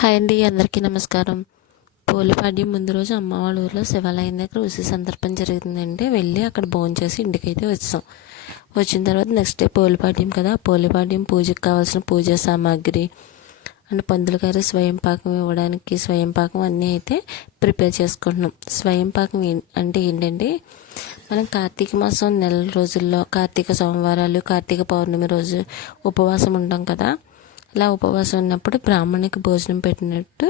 Hi అండి, అందరికీ నమస్కారం. పోలిపాడ్యం ముందు రోజు అమ్మ వాళ్ళ ఊర్లో శివాలయం దగ్గర ఉసి సందర్భం జరిగిందండి. వెళ్ళి అక్కడ భోంచేసి ఇంటికైతే వచ్చాం. వచ్చిన తర్వాత నెక్స్ట్ డే పోలిపాడ్యం కదా, పోలిపాడ్యం పూజకి కావాల్సిన పూజా సామాగ్రి అండ్ పంతులు గారు స్వయం పాకం ఇవ్వడానికి స్వయం పాకం అన్నీ అయితే ప్రిపేర్ చేసుకుంటున్నాం. స్వయం పాకం అంటే ఏంటంటే, మనం కార్తీక మాసం నెల రోజుల్లో కార్తీక సోమవారాలు, కార్తీక పౌర్ణమి రోజు ఉపవాసం ఉంటాం కదా. ఇలా ఉపవాసం ఉన్నప్పుడు బ్రాహ్మణికి భోజనం పెట్టినట్టు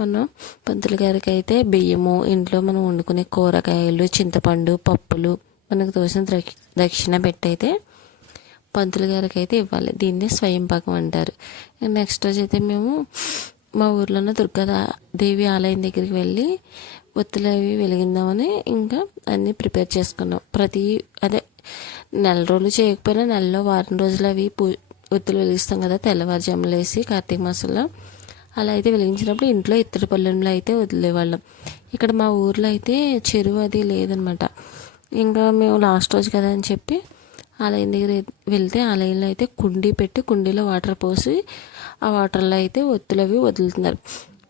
మనం పంతులు గారికి అయితే బియ్యము, ఇంట్లో మనం వండుకునే కూరగాయలు, చింతపండు, పప్పులు మనకు తోసిన దక్షిణ పెట్టయితే పంతులు గారికి అయితే ఇవ్వాలి. దీన్నే స్వయం పాకం అంటారు. నెక్స్ట్ రోజు అయితే మేము మా ఊర్లోనే దుర్గాదేవి ఆలయం దగ్గరికి వెళ్ళి ఒత్తులు అవి వెలిగిందామని ఇంకా అన్నీ ప్రిపేర్ చేసుకున్నాం. అదే నెల రోజులు చేయకపోయినా నెలలో వారం రోజులు అవి ఒత్తులు వెలిగిస్తాం కదా, తెల్లవారుజాములు వేసి కార్తీక మాసంలో. అలా అయితే వెలిగించినప్పుడు ఇంట్లో ఇత్తడి పళ్ళెంలో అయితే వదిలేవాళ్ళం. ఇక్కడ మా ఊర్లో అయితే చెరువు అది లేదనమాట. ఇంకా మేము లాస్ట్ రోజు కదా అని చెప్పి ఆలయం దగ్గర వెళ్తే ఆలయంలో అయితే కుండీ పెట్టి కుండీలో వాటర్ పోసి ఆ వాటర్లో అయితే ఒత్తులు అవి వదులుతున్నారు.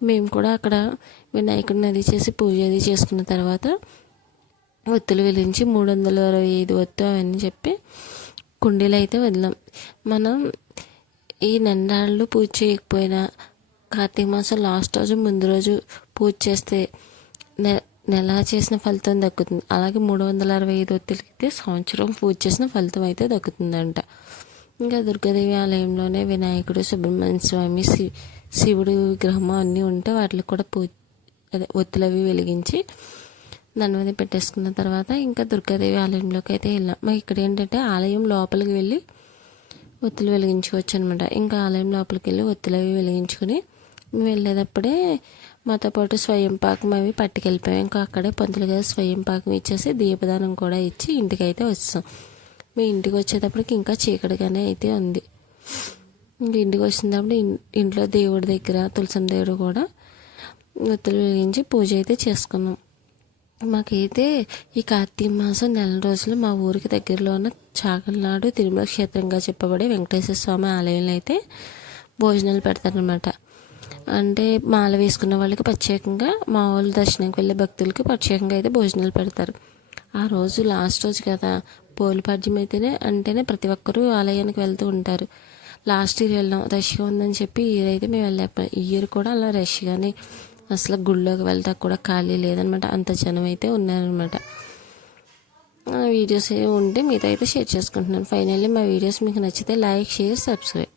మేము కూడా అక్కడ వినాయకుడిని అది చేసి పూజ అది చేసుకున్న తర్వాత ఒత్తులు వెలిగించి 365 ఒత్తు అవన్నీ చెప్పి కుండీలు అయితే వదిలాం. మనం ఈ నెండాళ్ళు పూజ చేయకపోయినా కార్తీక మాసం లాస్ట్ రోజు ముందు రోజు పూజ చేస్తే నెల చేసిన ఫలితం దక్కుతుంది. అలాగే 365 ఒత్తులకి సంవత్సరం పూజ చేసిన ఫలితం అయితే దక్కుతుందంట. ఇంకా దుర్గాదేవి ఆలయంలోనే వినాయకుడు, సుబ్రహ్మణ్య స్వామి, శివుడు విగ్రహం అన్నీ ఉంటే వాటికి కూడా ఒత్తులు అవి వెలిగించి దండవది పెట్టేసుకున్న తర్వాత ఇంకా దుర్గాదేవి ఆలయంలోకి అయితే వెళ్ళాం. మాకు ఇక్కడ ఏంటంటే ఆలయం లోపలికి వెళ్ళి ఒత్తులు వెలిగించుకోవచ్చు అనమాట. ఇంకా ఆలయం లోపలికి వెళ్ళి ఒత్తులు అవి వెలిగించుకొని మేము వెళ్ళేటప్పుడే మాతో పాటు స్వయం పాకం అవి పట్టుకెళ్ళిపోయాం. ఇంకా అక్కడే పంతులు గారు స్వయం పాకం ఇచ్చేసి దీపదానం కూడా ఇచ్చి ఇంటికి అయితే వచ్చాం. మేము ఇంటికి వచ్చేటప్పటికి ఇంకా చీకటిగానే అయితే ఉంది. ఇంకా ఇంటికి వచ్చినప్పుడు ఇంట్లో దేవుడి దగ్గర తులసం దేవుడు కూడా ఒత్తులు వెలిగించి పూజ అయితే చేసుకున్నాం. మాకైతే ఈ కార్తీక మాసం నెల రోజులు మా ఊరికి దగ్గరలో ఉన్న చాగల్నాడు తిరుమల క్షేత్రంగా చెప్పబడే వెంకటేశ్వర స్వామి ఆలయంలో అయితే భోజనాలు పెడతారనమాట. అంటే మాల వేసుకున్న వాళ్ళకి ప్రత్యేకంగా, మా వాళ్ళు దర్శనానికి వెళ్ళే భక్తులకి ప్రత్యేకంగా అయితే భోజనాలు పెడతారు. ఆ రోజు లాస్ట్ రోజు కదా, పోలిపాడ్యం అంటేనే ప్రతి ఒక్కరూ ఆలయానికి వెళ్తూ ఉంటారు. లాస్ట్ ఇయర్ వెళ్ళాం, రష్గా ఉందని చెప్పి ఈ ఇయర్ అయితే మేము వెళ్ళాం. ఈ ఇయర్ కూడా అలా రష్గానే, అసలు గుళ్ళోకి వెళ్తా కూడా ఖాళీ లేదనమాట. అంత జనం అయితే ఉన్నారనమాట. వీడియోస్ ఉంటే మీతో అయితే షేర్ చేసుకుంటున్నాను. ఫైనల్లీ మా వీడియోస్ మీకు నచ్చితే లైక్, షేర్, సబ్స్క్రైబ్.